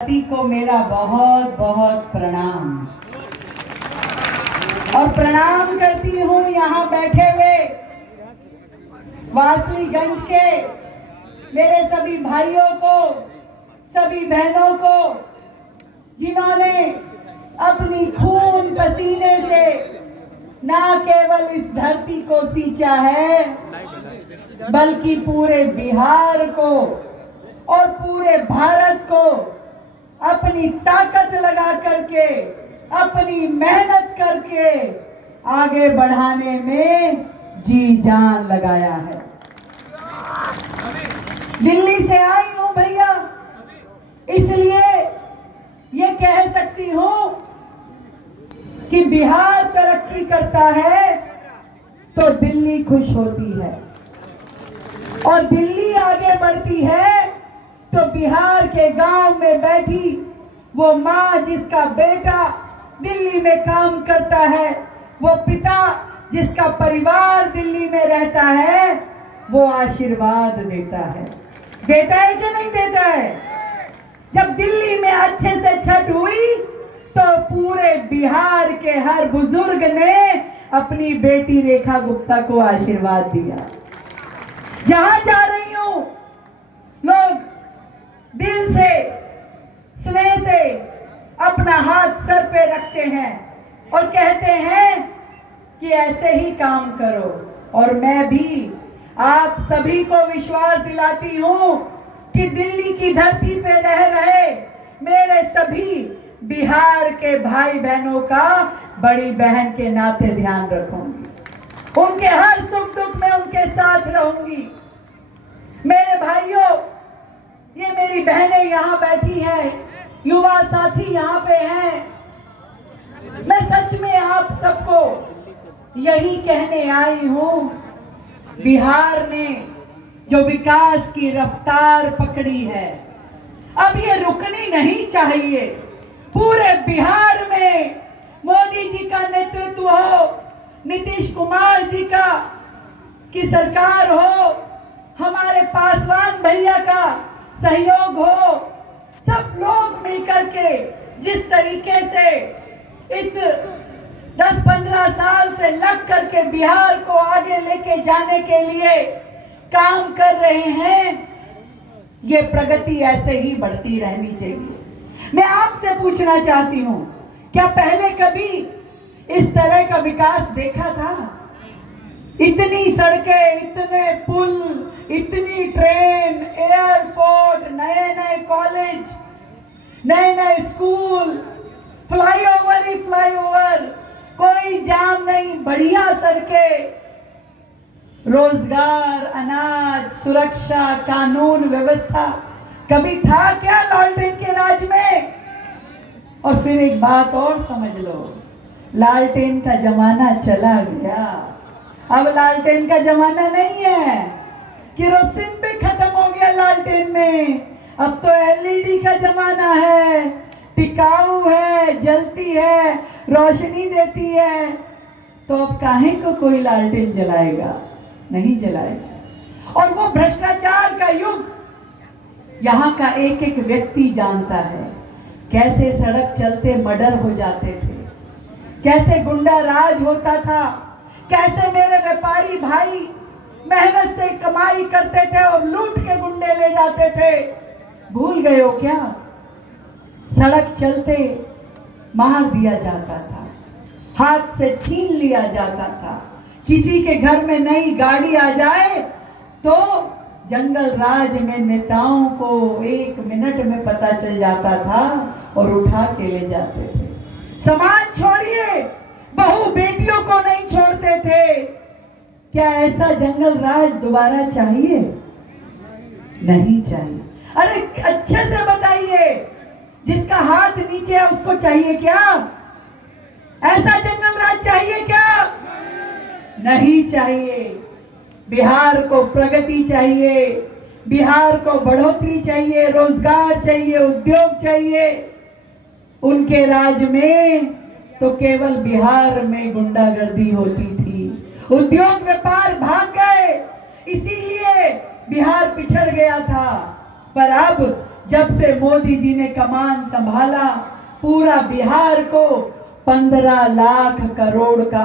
धरती को मेरा बहुत बहुत प्रणाम। और प्रणाम करती हूँ यहाँ बैठे हुए वासलीगंज के मेरे सभी भाइयों को, सभी बहनों को, जिन्होंने अपनी खून पसीने से ना केवल इस धरती को सींचा है बल्कि पूरे बिहार को और पूरे भारत को अपनी ताकत लगा करके, अपनी मेहनत करके आगे बढ़ाने में जी जान लगाया है। दिल्ली से आई हूं भैया, इसलिए ये कह सकती हूं कि बिहार तरक्की करता है तो दिल्ली खुश होती है, और दिल्ली आगे बढ़ती है तो बिहार के गांव में बैठी वो माँ जिसका बेटा दिल्ली में काम करता है, वो पिता जिसका परिवार दिल्ली में रहता है, वो आशीर्वाद देता है। देता है कि नहीं देता है? जब दिल्ली में अच्छे से छठ हुई तो पूरे बिहार के हर बुजुर्ग ने अपनी बेटी रेखा गुप्ता को आशीर्वाद दिया। जहां जा रही हूं लोग दिल से, स्नेह से अपना हाथ सर पे रखते हैं और कहते हैं कि ऐसे ही काम करो। और मैं भी आप सभी को विश्वास दिलाती हूं कि दिल्ली की धरती पे रह रहे मेरे सभी बिहार के भाई बहनों का बड़ी बहन के नाते ध्यान रखूंगी, उनके हर सुख दुख में उनके साथ रहूंगी। मेरे भाइयों, ये मेरी बहनें यहाँ बैठी हैं, युवा साथी यहाँ पे हैं। मैं सच में आप सबको यही कहने आई हूँ, बिहार ने जो विकास की रफ्तार पकड़ी है, अब ये रुकनी नहीं चाहिए। पूरे बिहार में मोदी जी का नेतृत्व हो, नीतीश कुमार जी की सरकार हो, हमारे पासवान भैया का सहयोग हो, सब लोग मिलकर के जिस तरीके से इस 10-15 साल से लग करके बिहार को आगे लेके जाने के लिए काम कर रहे हैं, ये प्रगति ऐसे ही बढ़ती रहनी चाहिए। मैं आपसे पूछना चाहती हूँ, क्या पहले कभी इस तरह का विकास देखा था? इतनी सड़कें, इतने पुल, इतनी ट्रेन, एयरपोर्ट, नए नए कॉलेज, नए नए स्कूल, फ्लाईओवर ही फ्लाईओवर, कोई जाम नहीं, बढ़िया सड़कें, रोजगार, अनाज, सुरक्षा, कानून व्यवस्था कभी था क्या लालटेन के राज में? और फिर एक बात और समझ लो, लालटेन का जमाना चला गया। अब लालटेन का जमाना नहीं है, केरोसिन पे खत्म हो गया लालटेन में। अब तो एलईडी का जमाना है, टिकाऊ है, जलती है, रोशनी देती है। तो अब काहे को कोई लालटेन जलाएगा? नहीं जलाएगा। और वो भ्रष्टाचार का युग, यहाँ का एक एक व्यक्ति जानता है कैसे सड़क चलते मर्डर हो जाते थे, कैसे गुंडा राज होता था, कैसे मेरे व्यापारी भाई मेहनत से कमाई करते थे और लूट के गुंडे ले जाते थे। भूल गए हो क्या? सड़क चलते मार दिया जाता था, हाथ से छीन लिया जाता था। किसी के घर में नई गाड़ी आ जाए तो जंगल राज में नेताओं को 1 मिनट में पता चल जाता था और उठा के ले जाते थे। समाज छोड़िए, बहू बेटियों को नहीं छोड़ते थे। क्या ऐसा जंगल राज दोबारा चाहिए? नहीं चाहिए। अरे अच्छे से बताइए, जिसका हाथ नीचे है उसको चाहिए क्या? ऐसा जंगल राज चाहिए क्या? नहीं चाहिए। बिहार को प्रगति चाहिए, बिहार को बढ़ोतरी चाहिए, रोजगार चाहिए, उद्योग चाहिए। उनके राज में तो केवल बिहार में गुंडागर्दी होती थी, उद्योग व्यापार भाग गए, इसीलिए बिहार पिछड़ गया था। पर अब जब से मोदी जी ने कमान संभाला पूरा बिहार को 15 लाख करोड़ का